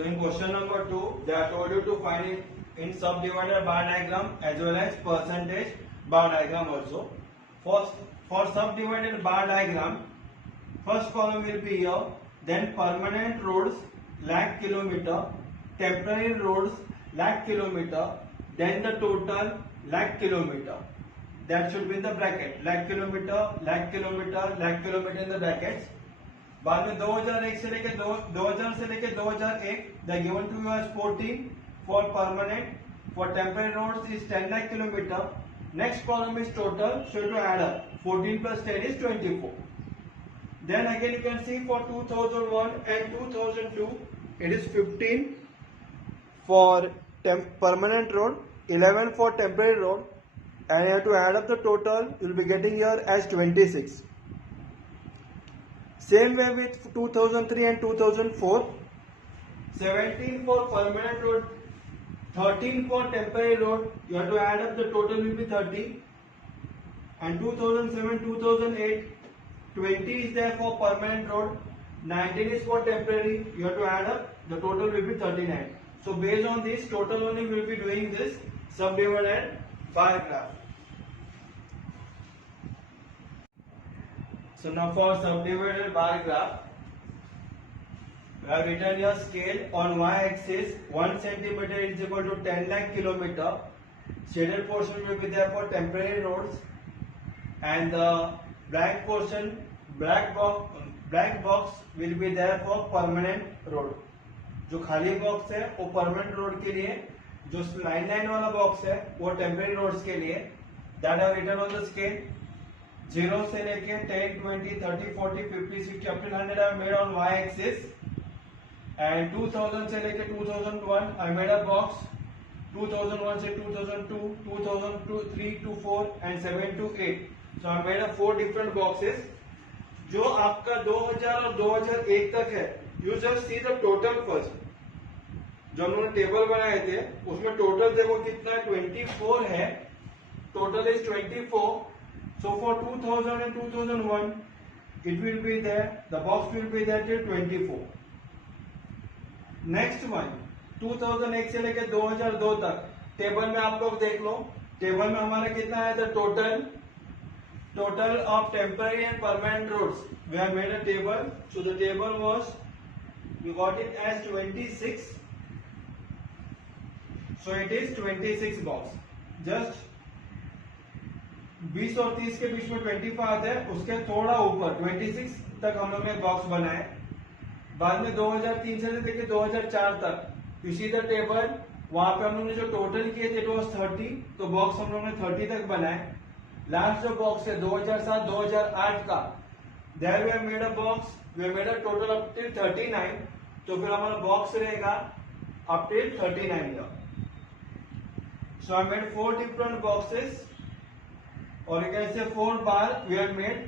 So in question number 2, they are told you to find it in subdivided bar diagram as well as percentage bar diagram also. For subdivided bar diagram, first column will be here, then permanent roads lakh kilometer, temporary roads lakh kilometer, then the total lakh kilometer. That should be in the bracket, lakh kilometer, lakh kilometer, lakh kilometer in the brackets. बाद में 2001 से लेके 2000 से लेके 2001 they are given to you as 14 for permanent, for temporary roads is 10 lakh kilometer. Next column is total, so to add up 14 plus 10 is 24. Then again you can see for 2001 and 2002 it is 15 for permanent road, 11 for temporary road, and you have to add up the total, you will be getting here as 26. Same way with 2003 and 2004, 17 for permanent road, 13 for temporary road, you have to add up the total will be 30. And 2007, 2008, 20 is there for permanent road, 19 is for temporary, you have to add up, the total will be 39. So based on this, total only we will be doing this subdivided bar graph. So now for subdivided bar graph, we have written here scale on y-axis 1 centimeter is equal to 10 lakh kilometer. Shaded portion will be there for temporary roads, and the black portion, black box will be there for permanent road. जो खाली box है वो permanent road के लिए, जो line वाला box है वो टेम्परेरी रोड्स के लिए. That are written on the scale 0 से लेके 10, 20, 30, 40, 50, 60 up to 100 I made on y axis, and 2000 से लेके 2001 I made a box, 2001 से 2002, 2003 to 4 and 7 to 8. So I made a 4 different boxes. जो आपका 2000 और 2001 तक है, you just see the total first. जो हम लोगों ने टेबल बनाए थे उसमें टोटल देखो कितना 24 है, total is 24. So for 2000 and 2001 it will be there, the box will be there till 24. Next one 2001 से लेके 2002 तक टेबल में आप लोग देख लो, टेबल में हमारा कितना आया था total of temporary and permanent roads. We have made a table, so the table was, we got it as 26. So it is 26 box. Just 20 और 30 के बीच में 25 आता है, उसके थोड़ा ऊपर 26 तक हम लोग ने बॉक्स बनाए. बाद में 2003 से लेकर 2004 तक यू सी द टेबल, वहां पे हम लोग ने जो टोटल किए थे 30, तो बॉक्स हम लोग ने 30 तक बनाए. लास्ट जो बॉक्स है 2007-2008 का, there we have made a box, we have made a total up till 39. तो फिर हमारा बॉक्स रहेगा अप टिल 39 का. So I made 4 different boxes, or you can say 4 bar we have made.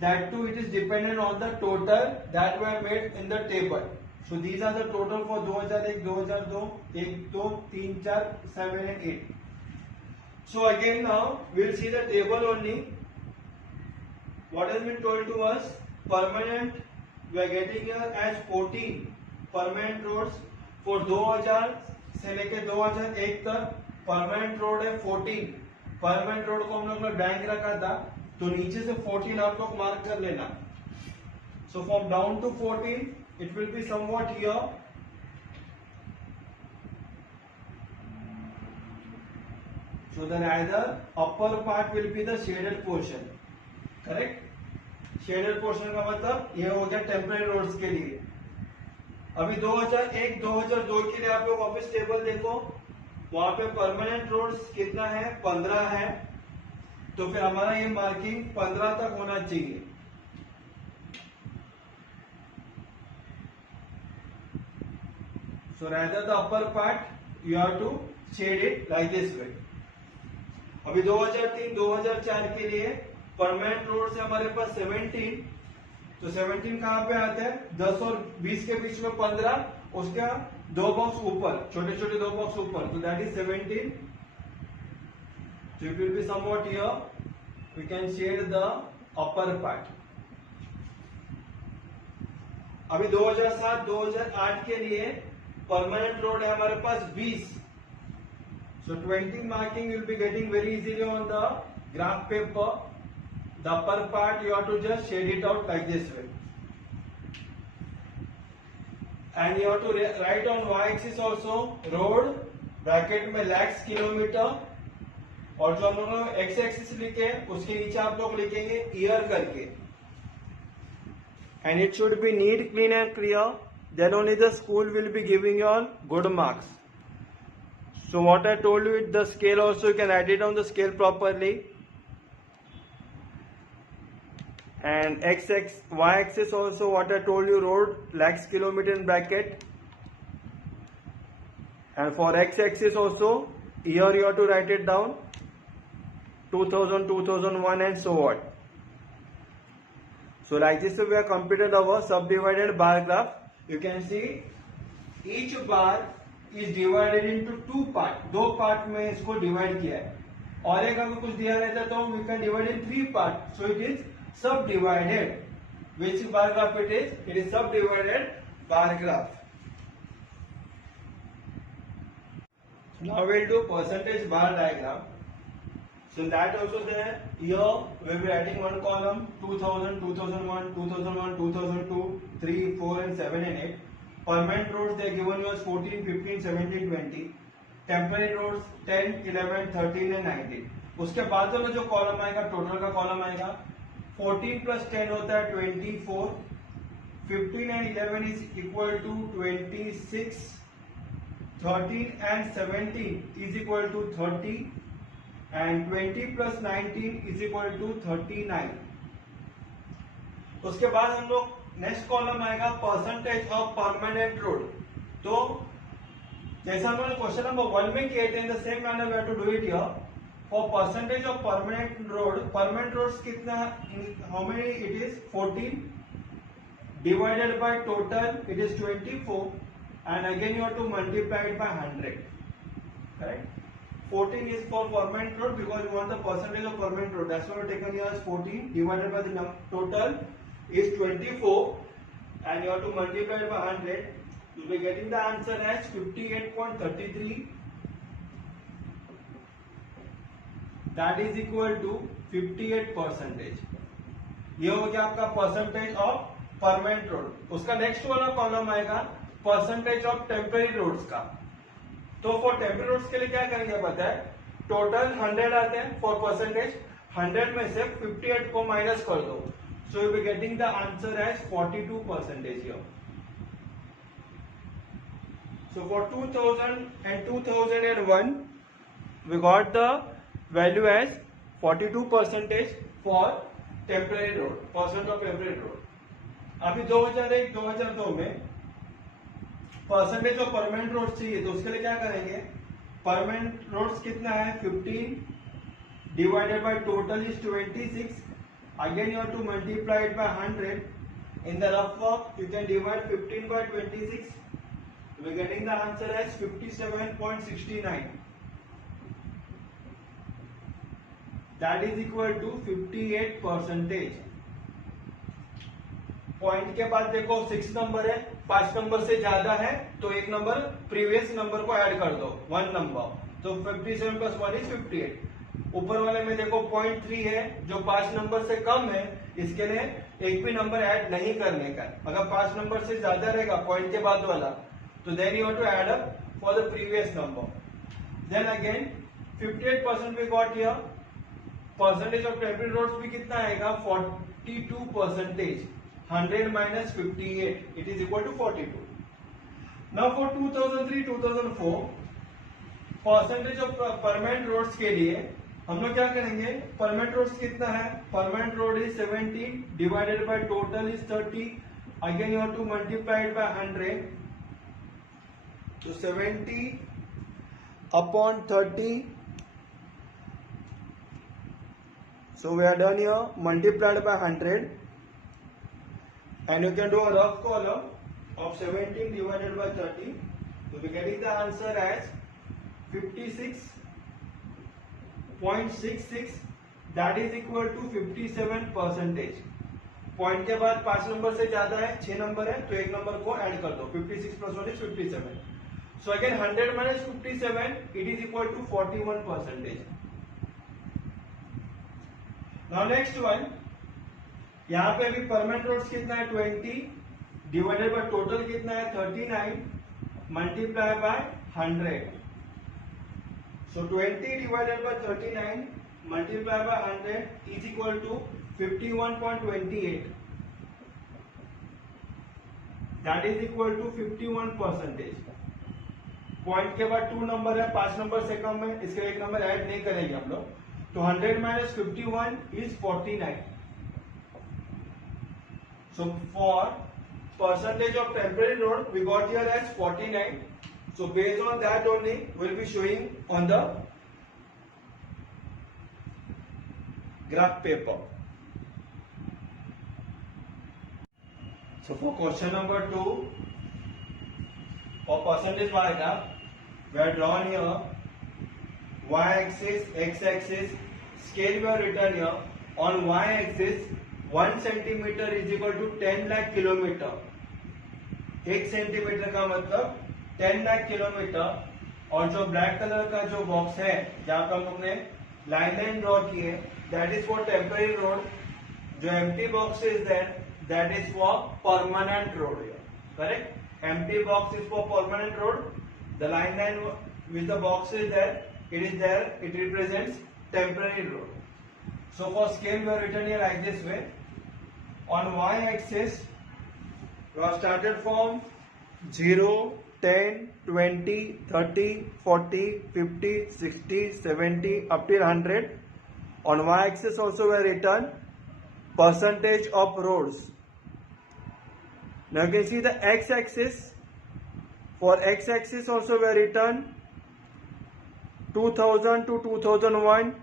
That too it is dependent on the total that we have made in the table. So these are the total for 2001, 2002, 1, 2, 3, 4, 7 and 8. So again now we will see the table only. What has been told to us? Permanent we are getting here as 14 permanent roads for 2000 से लेके 2001 तक. Permanent road है 14. Permanent road को हम लोग ने bank रखा था, तो नीचे से 14 आप लोग मार्क कर लेना. So from down to 14 it will be somewhat here. So then either upper part will be the shaded portion. Correct. Shaded portion का मतलब ये हो गया टेम्परेरी रोड्स के लिए. अभी 2001, 2002 के लिए आप लोग ऑफिस टेबल देखो, वहां पे परमानेंट रोड्स कितना है 15 है, तो फिर हमारा ये मार्किंग 15 तक होना चाहिए. So rather the upper part you have to shade it like this way. अभी 2003, 2004 के लिए परमानेंट रोड से हमारे पास 17, तो 17 कहां पे आता है 10 और 20 के बीच में 15, उसका 2 बॉक्स ऊपर, छोटे छोटे 2 बॉक्स ऊपर, तो that is 17. So it will be somewhat here. We can shade the upper part. अभी 2007-2008 के लिए परमानेंट रोड है हमारे पास 20. So 20 marking will be getting very easily on the graph paper. The upper part you have to just shade it out like this way. And you have to write on y-axis also road bracket में lakhs kilometre, और जो हम लोग x axis लिखे उसके नीचे आप लोग लिखेंगे ईयर करके. And it should be neat, clean and clear. Then only the school will be giving you all good marks. So what I told you with the scale also, you can write it on the scale properly. And y axis also what I told you, road lakhs kilometer in bracket. And for x axis also, here you have to write it down 2000, 2001 and so on. So like this we have completed our subdivided bar graph. You can see each bar is divided into two part. दो part में इसको divide किया है, और एक अगर कुछ दिया रहता तो we can divide in three part. So it is subdivided. Which bar graph it is? It is subdivided bar graph. Now we'll do percentage bar diagram. So that also there. Here we will be writing one column 2000, 2001, 2001, 2002, 3, 4 and 7 and 8. Permanent roads they are given you as 14, 15, 17, 20. Temporary roads 10, 11, 13 and 19. उसके बाद वाला जो column आएगा, total का column आएगा 14 plus 10 होता है 24, 15 and 11 is equal to 26, 13 and 17 is equal to 30 and 20 plus 19 is equal to 39. उसके बाद हम लोग नेक्स्ट कॉलम आएगा परसेंटेज ऑफ परमानेंट रोड. तो जैसा हम लोग क्वेश्चन नंबर 1 में किए थे, in the same manner we have to do it here. For percentage of permanent road, permanent roads कितना, how many it is 14 divided by total it is 24 and again you have to multiply it by 100. Correct? 14 is for permanent road because we want the percentage of permanent road. That's why we have taken here as 14 divided by the total is 24 and you have to multiply it by 100. You will be getting the answer as 58.33. That is equal to 58%. ये हो गया आपका percentage of permanent road. उसका next वाला column आएगा percentage of temporary roads का. तो for temporary roads के लिए क्या करेंगे पता है, टोटल 100 आते हैं फॉर परसेंटेज, 100 में से 58 को माइनस कर दो. So you be getting the answer as 42% here. So for 2000 and 2001 we got the value as 42% for temporary road, percent of temporary road. अभी 2001 2002 में परसेंटेज ऑफ परमानेंट रोड चाहिए, तो उसके लिए क्या करेंगे, परमानेंट रोड्स कितना है 15 divided by total is 26. Again you have to multiply it by 100. In the rough work you can divide 15 by 26. We getting the answer as 57.69. That is equal to 58%. Point के बाद देखो 6 number है, 5 number से ज्यादा है तो एक number previous number को ऐड कर दो, 1 नंबर. तो 57 plus 1 is 58. ऊपर वाले में देखो पॉइंट 3 है जो 5 नंबर से कम है, इसके लिए एक भी नंबर ऐड नहीं करने का. अगर 5 नंबर से ज्यादा रहेगा पॉइंट के बाद वाला, तो then you have to add up for the previous number. Then again 58% we got here. Percentage of temporary roads भी कितना आएगा 42%. 100 minus 58, it is equal to 42. Now for 2003-2004 percentage of permanent roads के लिए हम लोग क्या करेंगे, परमानेंट रोड्स कितना है, permanent road is 70 divided by total is 30. Again you have to multiply it by 100. तो 70 upon 30. So we are done here, multiplied by 100. And you can do a rough column of 17 divided by 30. You will be getting the answer as 56.66. That is equal to 57%. Point के बाद 5 number से ज्यादा है, 6 number है, तो एक number को add कर दो. 56 plus 1 is 57. So again 100 minus 57, it is equal to 41%. Now next one, यहाँ पे अभी परमानेंट रोड्स कितना है 20 डिवाइडेड बाय टोटल कितना है 39 multiply by 100. So 20 divided by 39 multiplied by 100 is equal to 51.28. That is equal to 51%. Point के बाद 2 number है, 5 नंबर से कम है, इसके एक नंबर ऐड नहीं करेंगे हम लोग. तो 100 minus 51 is 49. So for percentage of temporary road, we got here as 49. So based on that only, we'll be showing on the graph paper. So for question number 2, for percentage bar graph, we are drawn here y-axis, x-axis, scale we are written here. On y-axis, 1 centimeter is equal to 10 lakh kilometer. 1 centimetre का मतलब 10 lakh kilometre. और जो black colour का जो box है जहां पर हम लोग ने लाइन ड्रॉ की है, that is for temporary road. जो empty box is there, that is for permanent road. Correct? Empty box is for permanent road. The line with the box is there, it is there, it represents temporary road. So for scale we are written here like this way. On y-axis we have started from 0, 10, 20, 30, 40, 50, 60, 70 up till 100. On y-axis also we are written percentage of roads. Now you can see the x-axis. For x-axis also we are written 2000 to 2001,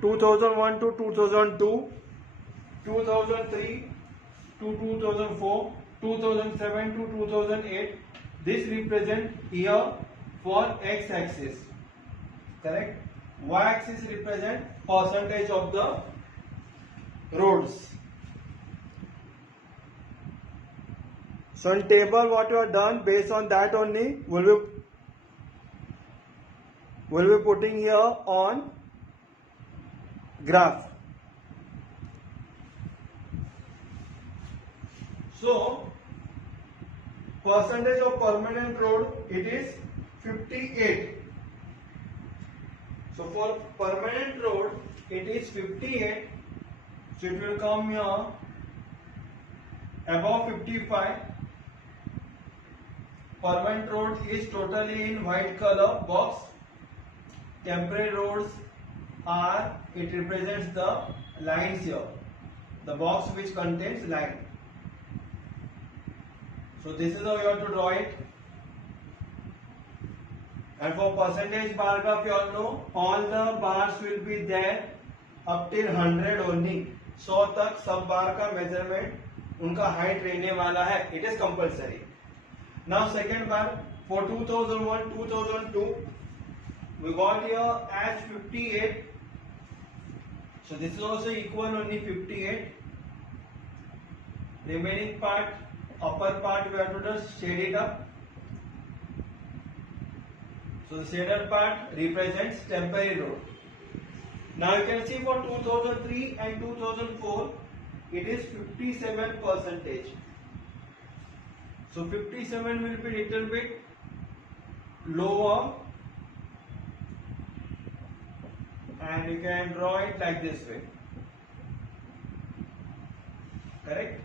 2001 to 2002, 2003 to 2004, 2007 to 2008. This represent year for x-axis. Correct? Y-axis represent percentage of the roads. So in table what you have done, based on that only we'll be putting here on graph. So percentage of permanent road, it is 58. So for permanent road it is 58. So it will come here above 55. Permanent road is totally in white color box. Temporary roads are, it represents the lines here, the box which contains line. So this is how you have to draw it. And for percentage bar graph, you all know all the bars will be there up till 100 only. 100 तक सब बार का measurement उनका height रहने वाला है. It is compulsory. Now second bar for 2001, 2002. We got here as 58. So this is also equal only 58. Remaining part, upper part we have to just shade it up. So the shaded part represents temporary road. Now you can see for 2003 and 2004, it is 57%. So 57 will be little bit lower. And you can draw it like this way. Correct?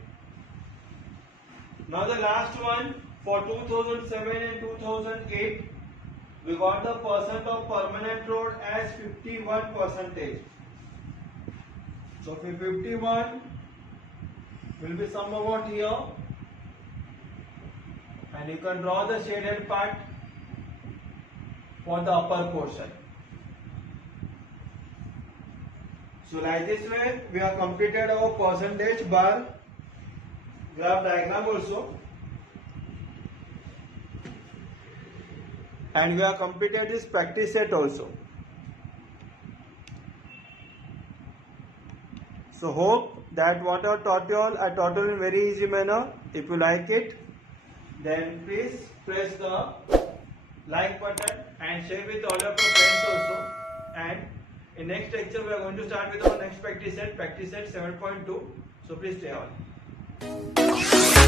Now the last one for 2007 and 2008, we got the percent of permanent road as 51%. So 51 will be some about here, and you can draw the shaded part for the upper portion. So like this way, we have completed our percentage bar graph diagram also, and we have completed this practice set also. So hope that what I taught you all, I taught you in very easy manner. If you like it, then please press the like button and share with all of your friends also. And in next lecture we are going to start with our next practice set 7.2. So please stay on.